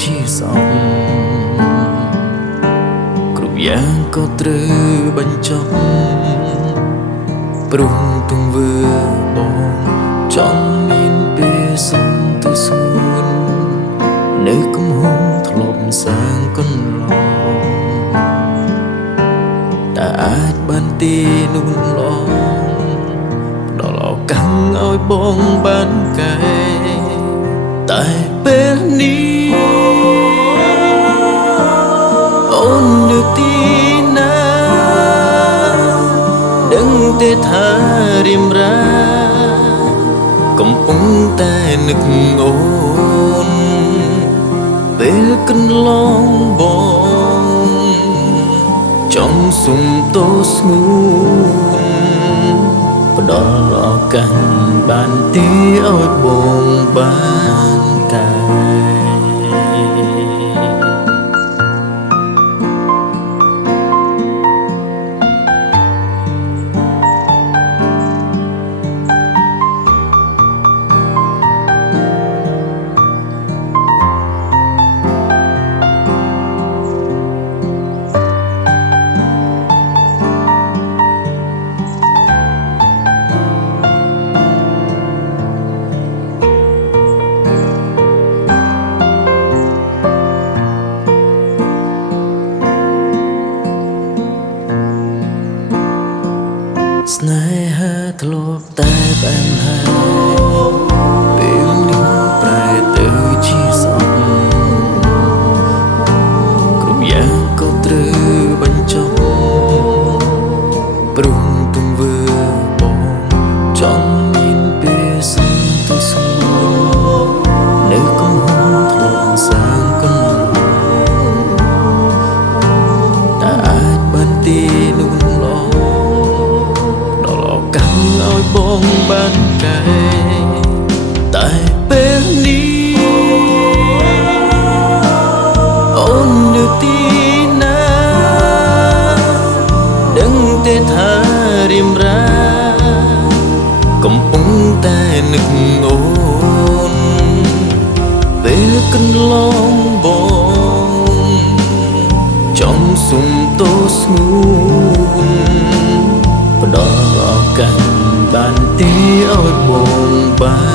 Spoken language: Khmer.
ជាសោកគ្រប់យ៉ាងក៏ត្រូវបញ្ចប់ព្រោះទង្វើបងចង់មានពេលសុំទៅស្ងួននៅកំហុងធ្លាប់សាងកន្លងតែអាចបានទីនោះឡងផ្ដល់ឱកាសឲ្យបងបានកែតែពេលនេះអូននៅទីណាដឹងទេថារៀមរាកំពុងតែនឹកអូនពេលកន្លងបងចង់សុំទោសស្ងួនផ្ដល់ឱកាសបានទីឲ្យបងបានកែស្នេហាធ្លាប់តែផ្អែមហើយពេលនេះប្រែទៅជាសោកគ្រប់យ៉ាងក៏ត្រូវបញ្ចប់ព្រោះទង្វើបងចង់មានពេលសុំទៅស្ងួននៅកំហុងធ្លាប់សាងកន្លងតែអាចបានទីនោះឡងឲ្យបងបានកែតែពេលនេះអូននៅទីណាដឹងទេថារៀមរាកំពុងតែនឹកអូនពេលកន្លងបងចង់សុំទោសស្ងួនផ្ដល់ឱកាសបានទីឲ្យបងបាន